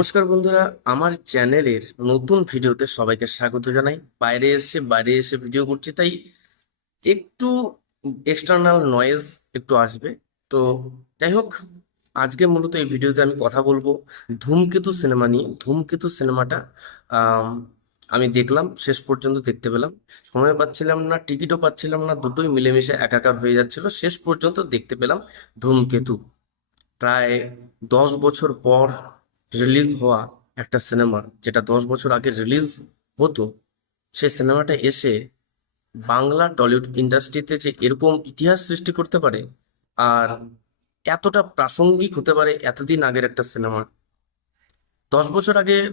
নমস্কার বন্ধুরা, আমার চ্যানেলের নতুন ভিডিওতে সবাইকে স্বাগত জানাই। বাইরে এসে বাইরে এসে ভিডিও করছি, তাই একটু এক্সটার্নাল নয়েজ একটু আসবে। তো যাই হোক, আজকে মূলত এই ভিডিওতে আমি কথা বলব ধূমকেতু সিনেমা নিয়ে। ধূমকেতু সিনেমাটা আমি দেখলাম, শেষ পর্যন্ত দেখতে পেলাম। সময় পাচ্ছিলাম না, টিকিটও পাচ্ছিলাম না, দুটোই মিলেমিশে একাকার হয়ে যাচ্ছিল। শেষ পর্যন্ত দেখতে পেলাম ধূমকেতু। প্রায় দশ বছর পর রিলিজ হওয়া একটা সিনেমা যেটা দশ বছর আগে রিলিজ হতো, সেই সিনেমাটা এসে বাংলা টলিউড ইন্ডাস্ট্রিতে যে এরকম ইতিহাস সৃষ্টি করতে পারে আর এতটা প্রাসঙ্গিক হতে পারে এতদিন আগের একটা সিনেমা। দশ বছর আগের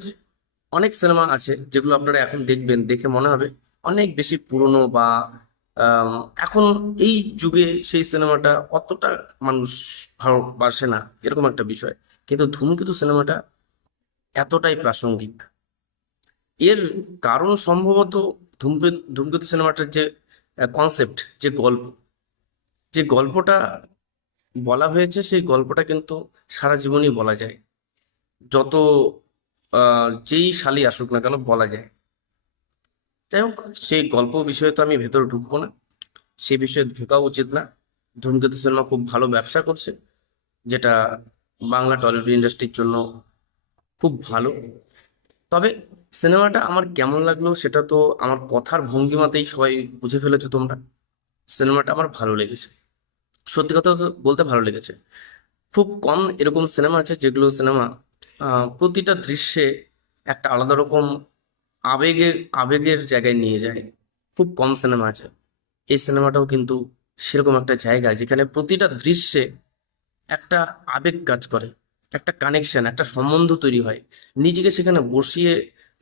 অনেক সিনেমা আছে যেগুলো আপনারা এখন দেখবেন, দেখে মনে হবে অনেক বেশি পুরনো বা এখন এই যুগে সেই সিনেমাটা অতটা মানুষ ভালোবাসে না, এরকম একটা বিষয়। কিন্তু ধূমকেতু সিনেমাটা এতটাই প্রাসঙ্গিক। এর কারণ সম্ভবত ধূমকেতু সিনেমাটার যে কনসেপ্ট যে গল্প, যে গল্পটা বলা হয়েছে সেই গল্পটা কিন্তু সারা জীবনই বলা যায়। যত যেই সালই আসুক না কেন বলা যায়। যাই হোক, সেই গল্প বিষয়ে তো আমি ভেতরে ঢুকবো না। সে বিষয়ে ঢোকা উচিত না। ধূমকেতু সিনেমা খুব ভালো ব্যবসা করছে, যেটা বাংলা টলিউড ইন্ডাস্ট্রির জন্য খুব ভালো। তবে সিনেমাটা আমার কেমন লাগল সেটা তো আমার কথার ভঙ্গিমাতেই সবাই বুঝে ফেলেছো তোমরা। সিনেমাটা আমার ভালো লেগেছে। সত্যি কথা বলতে ভালো লেগেছে। খুব কম এরকম সিনেমা আছে যেগুলো সিনেমা প্রতিটা দৃশ্যে একটা আলাদা রকম আবেগের আবেগের জায়গায় নিয়ে যায়। খুব কম সিনেমা আছে। এই সিনেমাটাও কিন্তু সেরকম একটা জায়গা যেখানে প্রতিটা দৃশ্যে একটা আবেগ কাজ করে, একটা কানেকশন একটা সম্বন্ধ তৈরি হয়। নিজেকে সেখানে বসিয়ে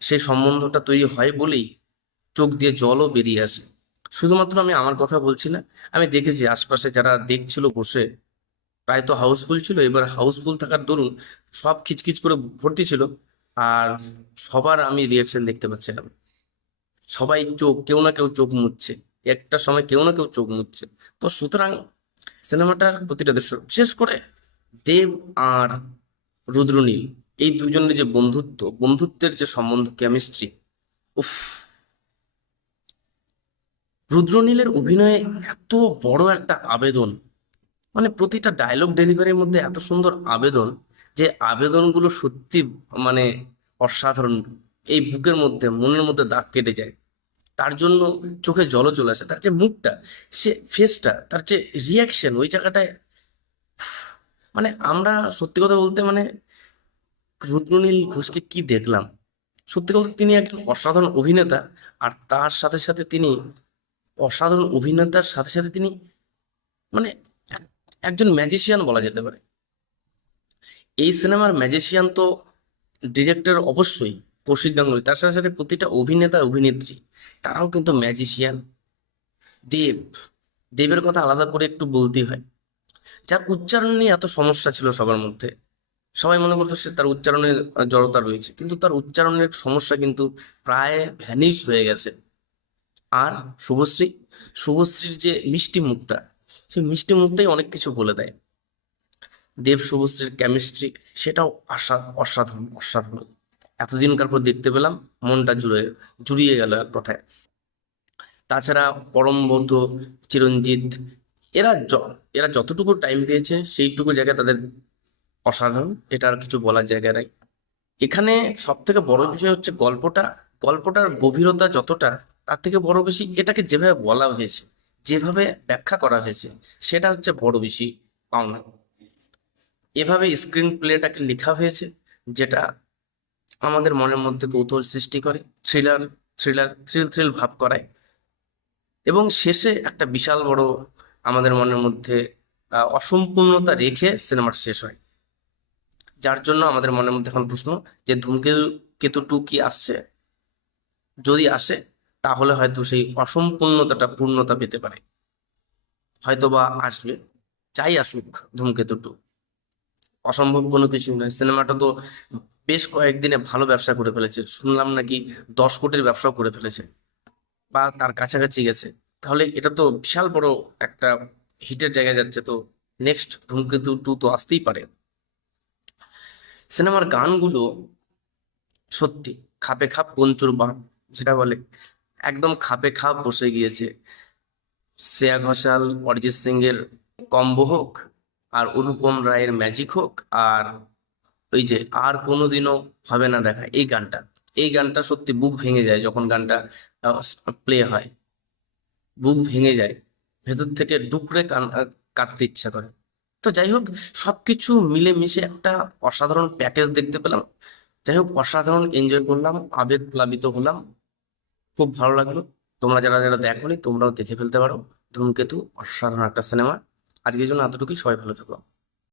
সেই সম্বন্ধটা তৈরি হয় বলেই চোখ দিয়ে জলও বেরিয়ে আসে। শুধুমাত্র আমি আমার কথা বলছি না, আমি দেখেছি আশপাশে যারা দেখছিল বসে, প্রায় তো হাউসফুল ছিল, এবার হাউসফুল থাকার দরুন সব খিচখিচ করে ভর্তি ছিল আর সবার আমি রিয়াকশন দেখতে পাচ্ছিলাম। সবাই চোখ, কেউ না কেউ চোখ মুছছে, একটা সময় কেউ না কেউ চোখ মুছছে। তো সুতরাং সিনেমাটার প্রতিটা দৃশ্য বিশেষ করে দেব আর রুদ্রনীল এই দুজনের যে বন্ধুত্ব, বন্ধুত্বের যে সম্বন্ধ কেমিস্ট্রি উফ। রুদ্রনীলের অভিনয়ে এত বড় একটা আবেদন মানে প্রতিটা ডায়লগ ডেলিভারির মধ্যে এত সুন্দর আবেদন যে আবেদনগুলো সত্যি মানে অসাধারণ, এই বুকের মধ্যে, মনের মধ্যে দাগ কেটে যায়। তার জন্য চোখে জলও চলে আসে। তার যে মুখটা, সে ফেসটা তার যে রিয়াকশন ওই জায়গাটায় মানে আমরা সত্যি কথা বলতে মানে রুদ্রনীল ঘোষকে কি দেখলাম? সত্যি কথা তিনি একজন অসাধারণ অভিনেতা আর তার সাথে সাথে তিনি অসাধারণ অভিনেতার সাথে সাথে তিনি মানে এক- একজন ম্যাজিশিয়ান বলা যেতে পারে। এই সিনেমার ম্যাজিশিয়ান তো ডিরেক্টর অবশ্যই। কৌশিক গাঙ্গুলি তার সাথে সাথে প্রতিটা অভিনেতা, অভিনেত্রী, তারাও কিন্তু ম্যাজিশিয়ান দেব, দেবের কথা আলাদা করে একটু বলতেই হয়। যার উচ্চারণ নিয়ে এত সমস্যা ছিল সবার মধ্যে, সবাই মনে করতো সে তার উচ্চারণের জড়তা রয়েছে, কিন্তু তার উচ্চারণের সমস্যা কিন্তু প্রায় ভ্যানিশ হয়ে গেছে। আর শুভশ্রী, শুভশ্রীর যে মিষ্টি মুখটা, সেই মিষ্টি মুখটাই অনেক কিছু বলে দেয়। দেব শুভশ্রীর কেমিস্ট্রি সেটাও অসাধারণ অসাধারণ। এতদিনকার পর দেখতে পেলাম, মনটা জুড়ে, জুড়িয়ে গেল এক কথায়। তাছাড়া পরমবত চিরঞ্জিত, এরা এরা যতটুকু টাইম পেয়েছে, সেইটুকু জায়গায় তাদের অসাধারণ, এটা আর কিছু বলার জায়গা নাই। এখানে সব থেকে বড় বিষয় হচ্ছে গল্পটা, গল্পটার গভীরতা যতটা, তার থেকে বড় বেশি এটাকে যেভাবে বলা হয়েছে, যেভাবে ব্যাখ্যা করা হয়েছে, সেটা হচ্ছে বড় বেশি পাওনা। এভাবে স্ক্রিন প্লেটাকে লেখা হয়েছে, যেটা আমাদের মনের মধ্যে কৌতূহল সৃষ্টি করে থ্রিলার থ্রিলার থ্রিল থ্রিল ভাব করায়। এবং শেষে একটা বিশাল বড় আমাদের মনের মধ্যে অসম্পূর্ণতা রেখে সিনেমাটা শেষ হয়। যার জন্য আমাদের মনের মধ্যে এখন প্রশ্ন যে ধূমকেতু কেতু টু কি আসছে? যদি আসে, তাহলে হয়তো সেই অসম্পূর্ণতাটা পূর্ণতা পেতে পারে। হয়তো বা আসবে, যাই আসুক ধূমকেতু টু অসম্ভব কোনো কিছু নয়। সিনেমাটা তো বেশ কয়েকদিনে ভালো ব্যবসা করে ফেলেছে। শুনলাম নাকি দশ কোটির ব্যবসাও করে ফেলেছে বা তার কাছাকাছি গেছে। তাহলে এটা তো বিশাল বড় একটা হিটের জায়গায় যাচ্ছে। তো নেক্সট ধূমকেতু টু তো আসতেই পারে। সিনেমার গানগুলো সত্যি খাপে খাপ পঞ্চুর বাপ যেটা বলে, একদম খাপে খাপ বসে গিয়েছে। শ্রেয়া ঘোষাল, অরিজিৎ সিং এর কম্বো হোক আর অনুপম রায়ের ম্যাজিক হোক আর ওই যে আর কোনোদিনও হবে না দেখা, এই গানটা। এই গানটা সত্যি বুক ভেঙে যায় যখন গানটা প্লে হয়। বুক ভেঙে যায়। ভেতর থেকে ডুকরে কান কাঁদতে ইচ্ছা করে। তো যাই হোক, সবকিছু মিলেমিশে একটা অসাধারণ প্যাকেজ দেখতে পেলাম। যাই হোক, অসাধারণ এনজয় করলাম আবেগ প্লাবিত হলাম। খুব ভালো লাগল। তোমরা যারা যারা দেখোনি, তোমরাও দেখে ফেলতে পারো। ধূমকেতু, অসাধারণ একটা সিনেমা আজকের জন্য এতটুকুই। সবাই ভালো থাকো।